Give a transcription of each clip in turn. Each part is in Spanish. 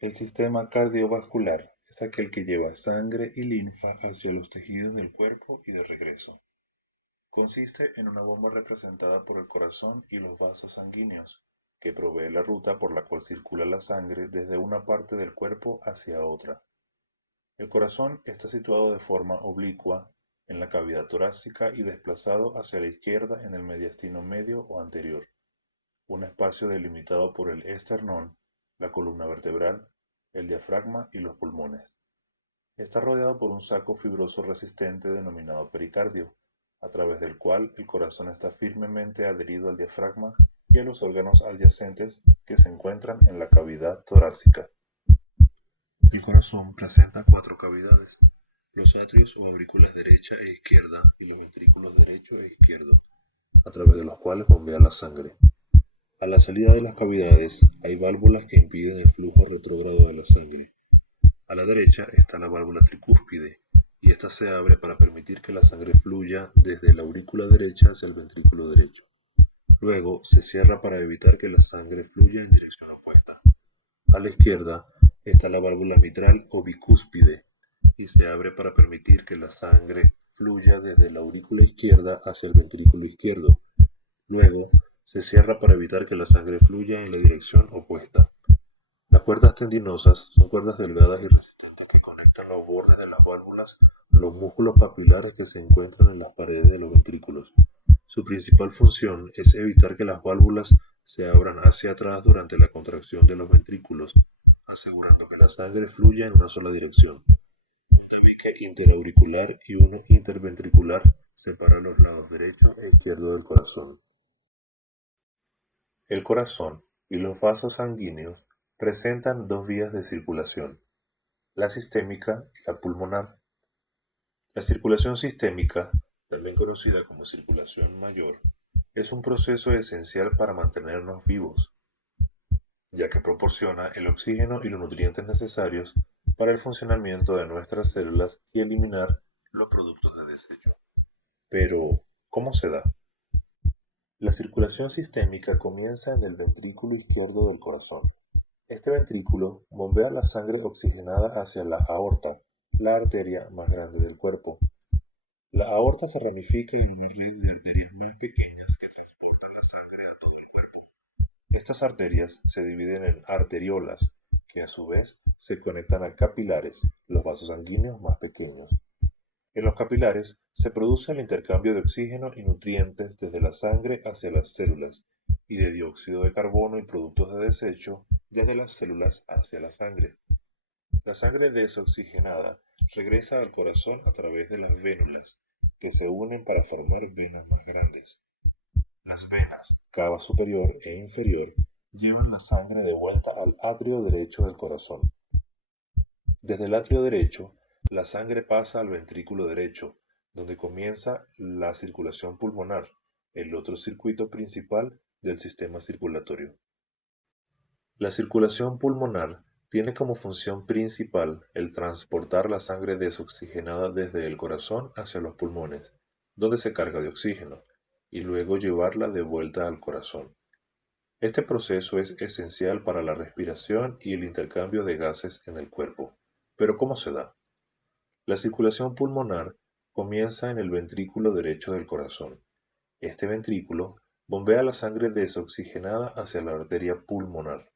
El sistema cardiovascular es aquel que lleva sangre y linfa hacia los tejidos del cuerpo y de regreso. Consiste en una bomba representada por el corazón y los vasos sanguíneos, que provee la ruta por la cual circula la sangre desde una parte del cuerpo hacia otra. El corazón está situado de forma oblicua en la cavidad torácica y desplazado hacia la izquierda en el mediastino medio o anterior, un espacio delimitado por el esternón, la columna vertebral, el diafragma y los pulmones. Está rodeado por un saco fibroso resistente denominado pericardio, a través del cual el corazón está firmemente adherido al diafragma y a los órganos adyacentes que se encuentran en la cavidad torácica. El corazón presenta cuatro cavidades: los atrios o aurículas derecha e izquierda y los ventrículos derecho e izquierdo, a través de los cuales bombea la sangre. A la salida de las cavidades hay válvulas que impiden el flujo retrógrado de la sangre. A la derecha está la válvula tricúspide, y esta se abre para permitir que la sangre fluya desde la aurícula derecha hacia el ventrículo derecho. Luego se cierra para evitar que la sangre fluya en dirección opuesta. A la izquierda está la válvula mitral o bicúspide, y se abre para permitir que la sangre fluya desde la aurícula izquierda hacia el ventrículo izquierdo. Luego se cierra para evitar que la sangre fluya en la dirección opuesta. Las cuerdas tendinosas son cuerdas delgadas y resistentes que conectan los bordes de las válvulas a los músculos papilares que se encuentran en las paredes de los ventrículos. Su principal función es evitar que las válvulas se abran hacia atrás durante la contracción de los ventrículos, asegurando que la sangre fluya en una sola dirección. Un tabique interauricular y uno interventricular separan los lados derecho e izquierdo del corazón. El corazón y los vasos sanguíneos presentan dos vías de circulación: la sistémica y la pulmonar. La circulación sistémica, también conocida como circulación mayor, es un proceso esencial para mantenernos vivos, ya que proporciona el oxígeno y los nutrientes necesarios para el funcionamiento de nuestras células y eliminar los productos de desecho. Pero, ¿cómo se da? La circulación sistémica comienza en el ventrículo izquierdo del corazón. Este ventrículo bombea la sangre oxigenada hacia la aorta, la arteria más grande del cuerpo. La aorta se ramifica en una red de arterias más pequeñas que transportan la sangre a todo el cuerpo. Estas arterias se dividen en arteriolas, que a su vez se conectan a capilares, los vasos sanguíneos más pequeños. En los capilares se produce el intercambio de oxígeno y nutrientes desde la sangre hacia las células, y de dióxido de carbono y productos de desecho desde las células hacia la sangre. La sangre desoxigenada regresa al corazón a través de las vénulas, que se unen para formar venas más grandes. Las venas, cava superior e inferior, llevan la sangre de vuelta al atrio derecho del corazón. Desde el atrio derecho, la sangre pasa al ventrículo derecho, donde comienza la circulación pulmonar, el otro circuito principal del sistema circulatorio. La circulación pulmonar tiene como función principal el transportar la sangre desoxigenada desde el corazón hacia los pulmones, donde se carga de oxígeno, y luego llevarla de vuelta al corazón. Este proceso es esencial para la respiración y el intercambio de gases en el cuerpo. Pero ¿cómo se da? La circulación pulmonar comienza en el ventrículo derecho del corazón. Este ventrículo bombea la sangre desoxigenada hacia la arteria pulmonar.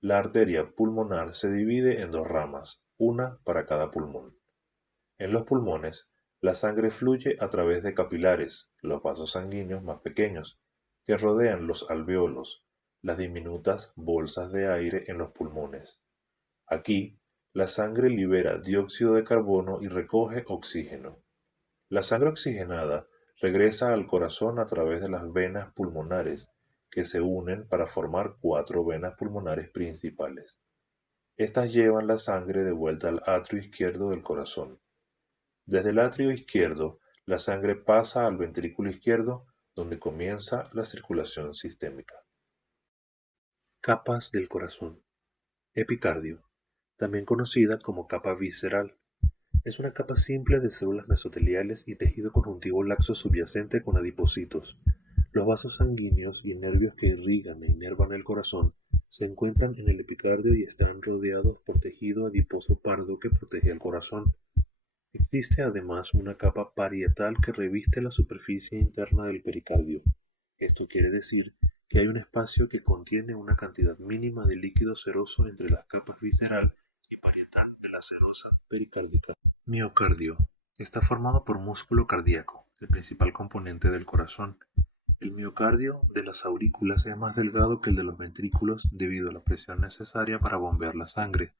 La arteria pulmonar se divide en dos ramas, una para cada pulmón. En los pulmones, la sangre fluye a través de capilares, los vasos sanguíneos más pequeños, que rodean los alvéolos, las diminutas bolsas de aire en los pulmones. Aquí, la sangre libera dióxido de carbono y recoge oxígeno. La sangre oxigenada regresa al corazón a través de las venas pulmonares, que se unen para formar cuatro venas pulmonares principales. Estas llevan la sangre de vuelta al atrio izquierdo del corazón. Desde el atrio izquierdo, la sangre pasa al ventrículo izquierdo, donde comienza la circulación sistémica. Capas del corazón. Epicardio, también conocida como capa visceral, es una capa simple de células mesoteliales y tejido conjuntivo laxo subyacente con adipocitos. Los vasos sanguíneos y nervios que irrigan e inervan el corazón Se encuentran en el epicardio y están rodeados por tejido adiposo pardo que protege al corazón. Existe además una capa parietal que reviste la superficie interna del pericardio. Esto quiere decir que hay un espacio que contiene una cantidad mínima de líquido seroso entre las capas visceral y parietal de la serosa pericárdica. Miocardio. Está formado por músculo cardíaco, el principal componente del corazón. El miocardio de las aurículas es más delgado que el de los ventrículos debido a la presión necesaria para bombear la sangre.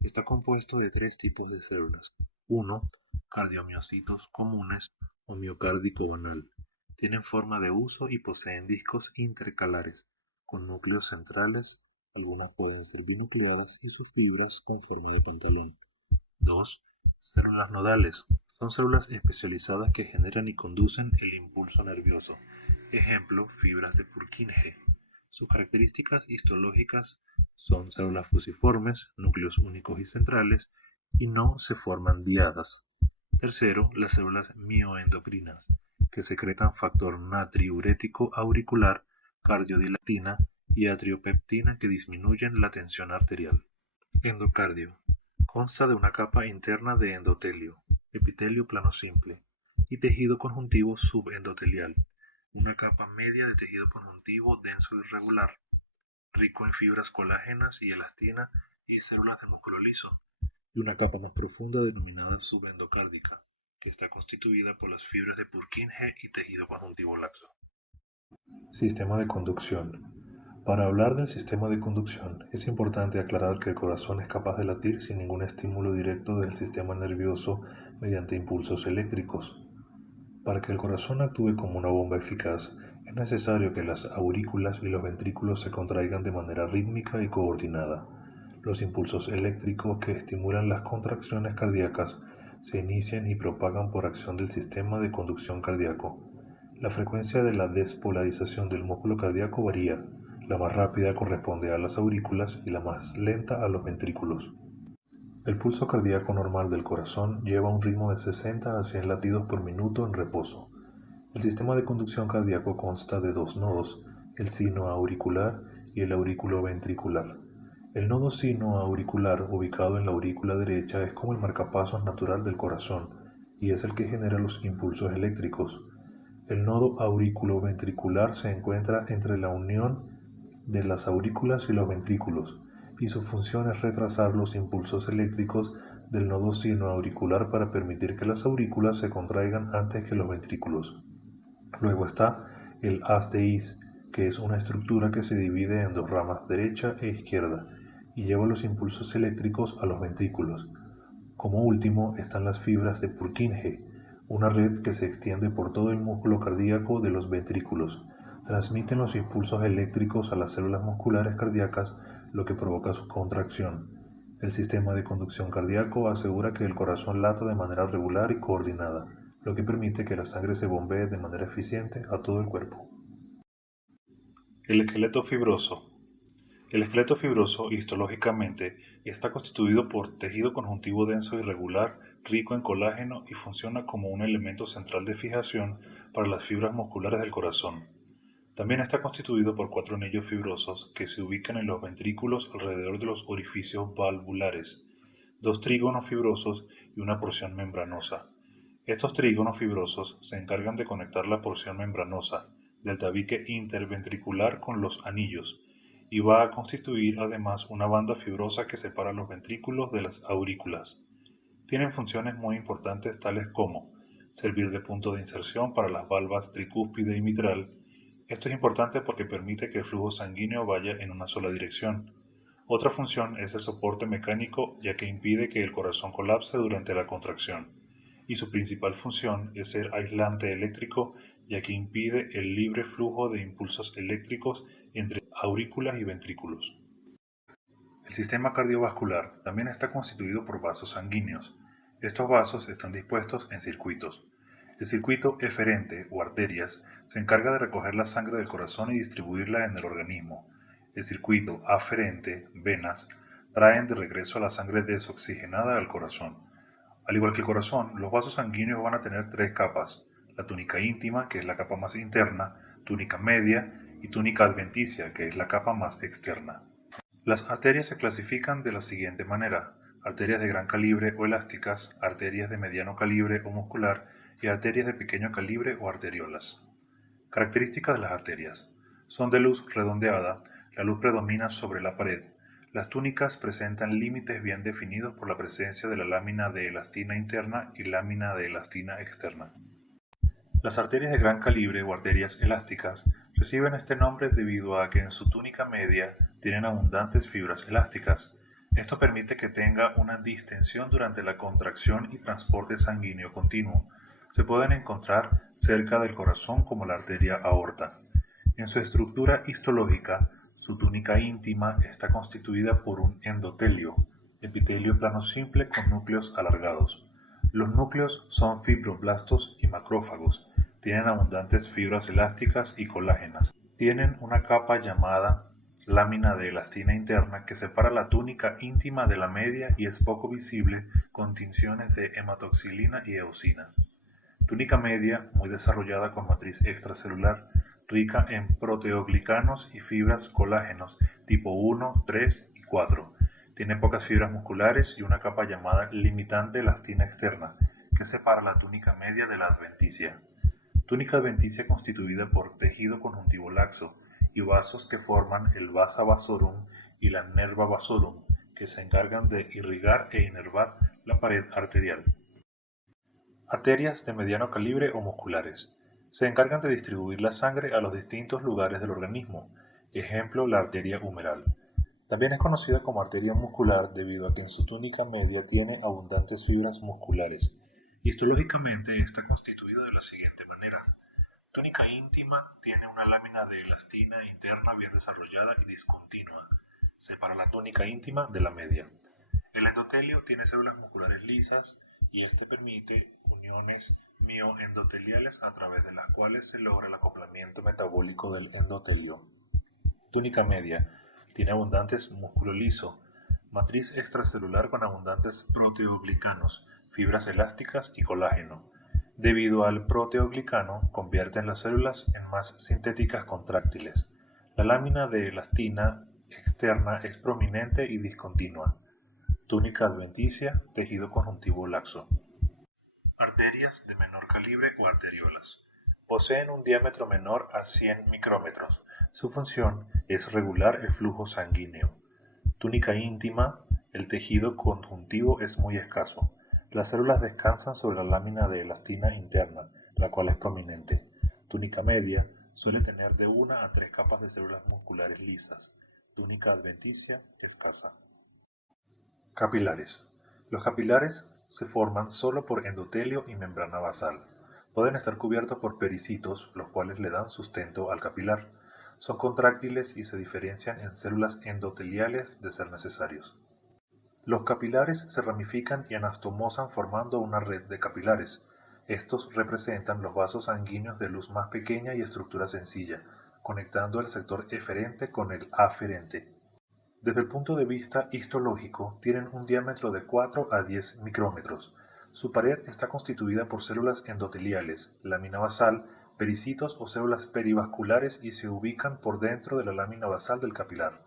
Está compuesto de tres tipos de células. 1. Cardiomiocitos comunes o miocárdico banal. Tienen forma de huso y poseen discos intercalares, con núcleos centrales, algunas pueden ser binucleadas y sus fibras con forma de pantalón. 2. Células nodales. Son células especializadas que generan y conducen el impulso nervioso. Ejemplo, fibras de Purkinje. Sus características histológicas son células fusiformes, núcleos únicos y centrales, y no se forman diadas. Tercero, las células mioendocrinas, que secretan factor natriurético auricular, cardiodilatina y atriopeptina que disminuyen la tensión arterial. Endocardio. Consta de una capa interna de endotelio, epitelio plano simple, y tejido conjuntivo subendotelial, una capa media de tejido conjuntivo denso y regular, rico en fibras colágenas y elastina y células de músculo liso, y una capa más profunda denominada subendocárdica, que está constituida por las fibras de Purkinje y tejido conjuntivo laxo. Sistema de conducción. Para hablar del sistema de conducción, es importante aclarar que el corazón es capaz de latir sin ningún estímulo directo del sistema nervioso mediante impulsos eléctricos. Para que el corazón actúe como una bomba eficaz, es necesario que las aurículas y los ventrículos se contraigan de manera rítmica y coordinada. Los impulsos eléctricos que estimulan las contracciones cardíacas se inician y propagan por acción del sistema de conducción cardíaco. La frecuencia de la despolarización del músculo cardíaco varía. La más rápida corresponde a las aurículas y la más lenta a los ventrículos. El pulso cardíaco normal del corazón lleva un ritmo de 60 a 100 latidos por minuto en reposo. El sistema de conducción cardíaco consta de dos nodos, el sino auricular y el aurículo ventricular. El nodo sino auricular, ubicado en la aurícula derecha, es como el marcapasos natural del corazón y es el que genera los impulsos eléctricos. El nodo auriculoventricular se encuentra entre la unión de las aurículas y los ventrículos, y su función es retrasar los impulsos eléctricos del nodo sinoauricular para permitir que las aurículas se contraigan antes que los ventrículos. Luego está el haz de His, que es una estructura que se divide en dos ramas, derecha e izquierda, y lleva los impulsos eléctricos a los ventrículos. Como último están las fibras de Purkinje, una red que se extiende por todo el músculo cardíaco de los ventrículos. Transmiten los impulsos eléctricos a las células musculares cardíacas, lo que provoca su contracción. El sistema de conducción cardíaco asegura que el corazón lata de manera regular y coordinada, lo que permite que la sangre se bombee de manera eficiente a todo el cuerpo. El esqueleto fibroso. El esqueleto fibroso, histológicamente, está constituido por tejido conjuntivo denso y regular, rico en colágeno y funciona como un elemento central de fijación para las fibras musculares del corazón. También está constituido por cuatro anillos fibrosos que se ubican en los ventrículos alrededor de los orificios valvulares, dos trígonos fibrosos y una porción membranosa. Estos trígonos fibrosos se encargan de conectar la porción membranosa del tabique interventricular con los anillos, y va a constituir además una banda fibrosa que separa los ventrículos de las aurículas. Tienen funciones muy importantes tales como servir de punto de inserción para las valvas tricúspide y mitral. Esto es importante porque permite que el flujo sanguíneo vaya en una sola dirección. Otra función es el soporte mecánico, ya que impide que el corazón colapse durante la contracción. Y su principal función es ser aislante eléctrico, ya que impide el libre flujo de impulsos eléctricos entre aurículas y ventrículos. El sistema cardiovascular también está constituido por vasos sanguíneos. Estos vasos están dispuestos en circuitos. El circuito eferente o arterias se encarga de recoger la sangre del corazón y distribuirla en el organismo. El circuito aferente, venas, traen de regreso la sangre desoxigenada al corazón. Al igual que el corazón, los vasos sanguíneos van a tener tres capas: la túnica íntima, que es la capa más interna, túnica media y túnica adventicia, que es la capa más externa. Las arterias se clasifican de la siguiente manera: arterias de gran calibre o elásticas, arterias de mediano calibre o muscular y arterias de pequeño calibre o arteriolas. Características de las arterias. Son de luz redondeada, la luz predomina sobre la pared. Las túnicas presentan límites bien definidos por la presencia de la lámina de elastina interna y lámina de elastina externa. Las arterias de gran calibre o arterias elásticas reciben este nombre debido a que en su túnica media tienen abundantes fibras elásticas. Esto permite que tenga una distensión durante la contracción y transporte sanguíneo continuo. Se pueden encontrar cerca del corazón como la arteria aorta. En su estructura histológica, su túnica íntima está constituida por un endotelio, epitelio plano simple con núcleos alargados. Los núcleos son fibroblastos y macrófagos. Tienen abundantes fibras elásticas y colágenas. Tienen una capa llamada lámina de elastina interna que separa la túnica íntima de la media y es poco visible con tinciones de hematoxilina y eosina. Túnica media muy desarrollada con matriz extracelular, rica en proteoglicanos y fibras colágenos tipo 1, 3 y 4. Tiene pocas fibras musculares y una capa llamada limitante elastina externa, que separa la túnica media de la adventicia. Túnica adventicia constituida por tejido conjuntivo laxo y vasos que forman el vasa vasorum y la nerva vasorum, que se encargan de irrigar e inervar la pared arterial. Arterias de mediano calibre o musculares. Se encargan de distribuir la sangre a los distintos lugares del organismo. Ejemplo, la arteria humeral. También es conocida como arteria muscular debido a que en su túnica media tiene abundantes fibras musculares. Histológicamente está constituida de la siguiente manera. Túnica íntima tiene una lámina de elastina interna bien desarrollada y discontinua. Separa la túnica íntima de la media. El endotelio tiene células musculares lisas y este permite uniones mioendoteliales a través de las cuales se logra el acoplamiento metabólico del endotelio. Túnica media tiene abundantes músculo liso, matriz extracelular con abundantes proteoglicanos, fibras elásticas y colágeno. Debido al proteoglicano, convierten las células en más sintéticas contráctiles. La lámina de elastina externa es prominente y discontinua. Túnica adventicia, tejido conjuntivo laxo. Arterias de menor calibre o arteriolas. Poseen un diámetro menor a 100 micrómetros. Su función es regular el flujo sanguíneo. Túnica íntima, el tejido conjuntivo es muy escaso. Las células descansan sobre la lámina de elastina interna, la cual es prominente. Túnica media suele tener de 1 a 3 capas de células musculares lisas. Túnica adventicia escasa. Capilares. Los capilares se forman solo por endotelio y membrana basal. Pueden estar cubiertos por pericitos, los cuales le dan sustento al capilar. Son contráctiles y se diferencian en células endoteliales de ser necesarios. Los capilares se ramifican y anastomosan formando una red de capilares. Estos representan los vasos sanguíneos de luz más pequeña y estructura sencilla, conectando el sector eferente con el aferente. Desde el punto de vista histológico, tienen un diámetro de 4 a 10 micrómetros. Su pared está constituida por células endoteliales, lámina basal, pericitos o células perivasculares y se ubican por dentro de la lámina basal del capilar.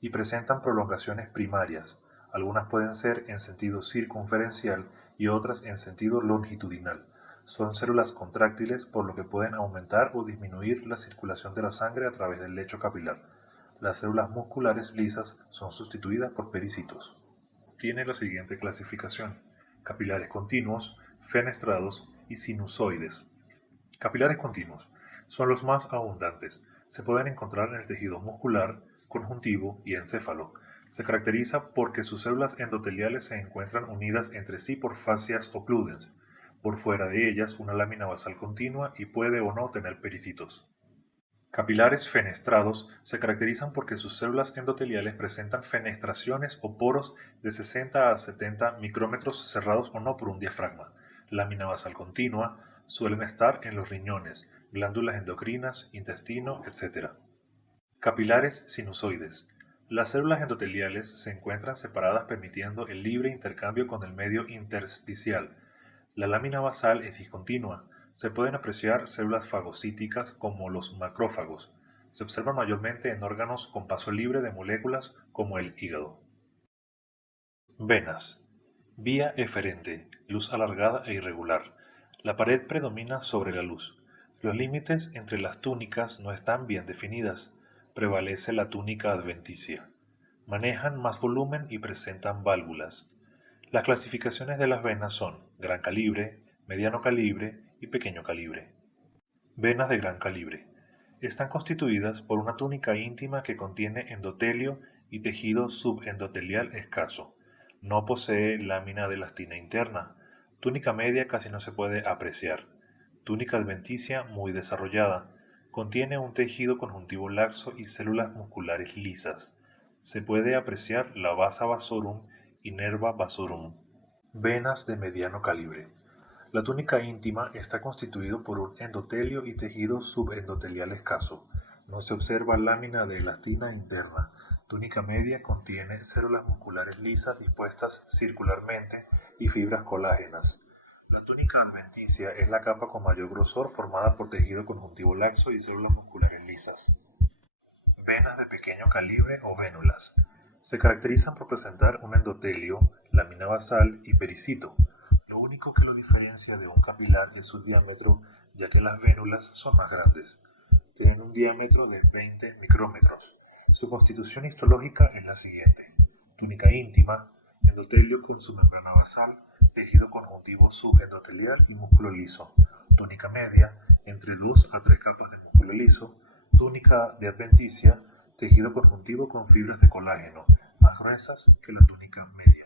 Y presentan prolongaciones primarias. Algunas pueden ser en sentido circunferencial y otras en sentido longitudinal. Son células contráctiles por lo que pueden aumentar o disminuir la circulación de la sangre a través del lecho capilar. Las células musculares lisas son sustituidas por pericitos. Tiene la siguiente clasificación: capilares continuos, fenestrados y sinusoides. Capilares continuos son los más abundantes. Se pueden encontrar en el tejido muscular, conjuntivo y encéfalo. Se caracteriza porque sus células endoteliales se encuentran unidas entre sí por fascias ocludens. Por fuera de ellas una lámina basal continua y puede o no tener pericitos. Capilares fenestrados se caracterizan porque sus células endoteliales presentan fenestraciones o poros de 60 a 70 micrómetros cerrados o no por un diafragma. Lámina basal continua, suelen estar en los riñones, glándulas endocrinas, intestino, etc. Capilares sinusoides. Las células endoteliales se encuentran separadas permitiendo el libre intercambio con el medio intersticial. La lámina basal es discontinua. Se pueden apreciar células fagocíticas como los macrófagos. Se observa mayormente en órganos con paso libre de moléculas como el hígado. Venas. Vía eferente, luz alargada e irregular. La pared predomina sobre la luz. Los límites entre las túnicas no están bien definidas. Prevalece la túnica adventicia. Manejan más volumen y presentan válvulas. Las clasificaciones de las venas son gran calibre, mediano calibre y pequeño calibre. Venas de gran calibre. Están constituidas por una túnica íntima que contiene endotelio y tejido subendotelial escaso. No posee lámina de elastina interna. Túnica media casi no se puede apreciar. Túnica adventicia muy desarrollada. Contiene un tejido conjuntivo laxo y células musculares lisas. Se puede apreciar la vasa vasorum y nerva vasorum. Venas de mediano calibre. La túnica íntima está constituido por un endotelio y tejido subendotelial escaso. No se observa lámina de elastina interna. Túnica media contiene células musculares lisas dispuestas circularmente y fibras colágenas. La túnica adventicia es la capa con mayor grosor formada por tejido conjuntivo laxo y células musculares lisas. Venas de pequeño calibre o vénulas. Se caracterizan por presentar un endotelio, lámina basal y pericito. Lo único que lo diferencia de un capilar es su diámetro, ya que las vénulas son más grandes. Tienen un diámetro de 20 micrómetros. Su constitución histológica es la siguiente: túnica íntima, endotelio con su membrana basal, tejido conjuntivo subendotelial y músculo liso. Túnica media, entre 2 a 3 capas de músculo liso. Túnica de adventicia, tejido conjuntivo con fibras de colágeno, más gruesas que la túnica media.